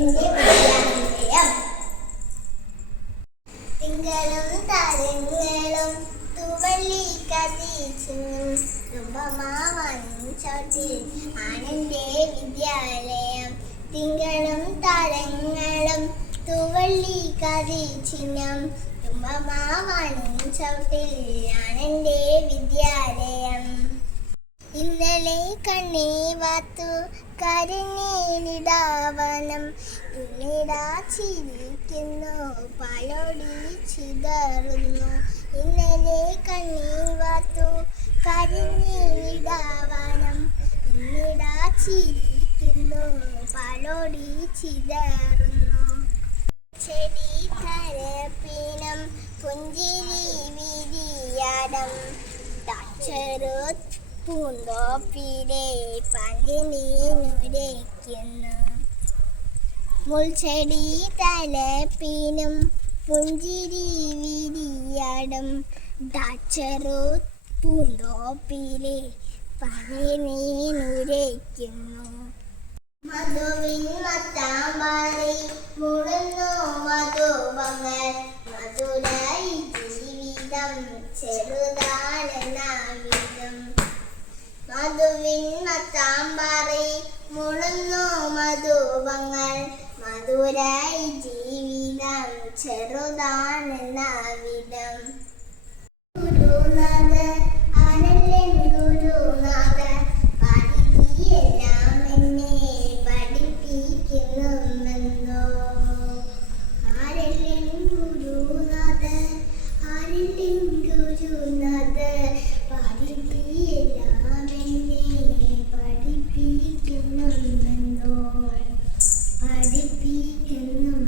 എൻ്റെ വിദ്യാലയം. തിങ്കളും താരങ്ങളും തുവള്ളി കതിച്ചും രൂപമാവാനും ചോട്ടിൽ ആണെൻ്റെ വിദ്യാലയം. തിങ്കളും താരങ്ങളും തുവള്ളി കതിച്ചിഹ്നം രൂപമാവാനും ചോട്ടിൽ ആണെൻ്റെ വിദ്യാലയം. ഇന്നലെ കണ്ണേ വാത്തു കരഞ്ഞേനിടാവനം ഇന്നിടാ ചിരിക്കുന്നു പാലോടി ചിതറുന്നു. ഇന്നലെ കണ്ണേ വാത്തു കരഞ്ഞേനിടാവനം ഇന്നിടാ ചിരിക്കുന്നു പാലോടി ചിതറുന്നു. ചെടി തരപ്പിനം പുഞ്ചിരി വിരിയാടം ചെറു പൂന്തോപ്പിലെ പനിനീനുരയ്ക്കുന്നു. മുൾച്ചെടി തലപ്പിനും പുഞ്ചിരി വിരിയാടും ചെറു പൂന്തോപ്പിലെ പനിനീനുരയ്ക്കുന്നു. മധുവിൻ മത്താമാറി മുഴുന്നു മധുവങ്ങൾ മധുരായി ജീവിതം ചെറുതാണെന്നാവിധം. മധുവിൻ മത്താമ്പാറി മുഴുന്നു മധുവങ്ങൾ മധുരായി ജീവിതം ചെറുതാണെന്നാവിധം. ഗുരുനാഥ ആനല്ലൻ ഗുരുനാഥ പാടിയെല്ലാം എന്നെ പഠിപ്പിക്കുന്നുവെന്നോ. ആരല്ലൻ ഗുരുനാഥ ആരല്ലൻ ഗുരുനാഥ പാടിയെല്ലാം എന്നെ പഠിപ്പിക്കുന്നുവെന്നോ പഠിപ്പിക്കുന്നു.